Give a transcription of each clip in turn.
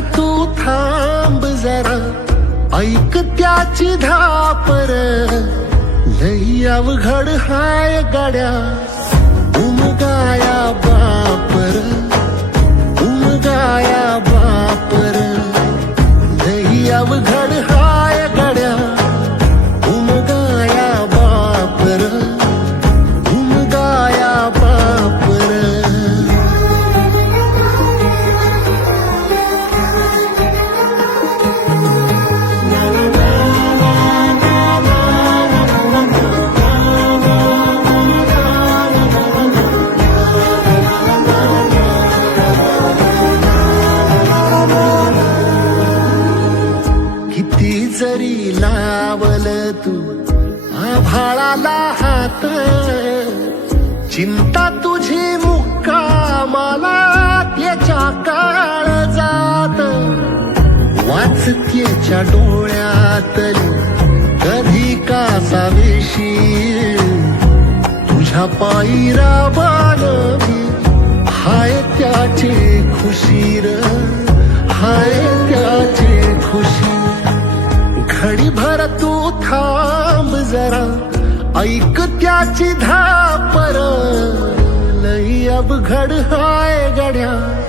तू थांब जरा ऐक त्याची धापर. लई अवघड हाय गड्या उमगाया बाप. आभाळाला हात. चिंता तुझी मुक्कामाला त्याच्या काळ जात. वाचतेच्या डोळ्यातली कधी कासा वेशी तुझ्या पायी राबान हाय त्याचे खुशीर हाय त्याचे खुशी घडी भर तू थांब जरा ऐक त्याची धापर. लई अवघड हाय गड्या.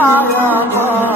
মায়া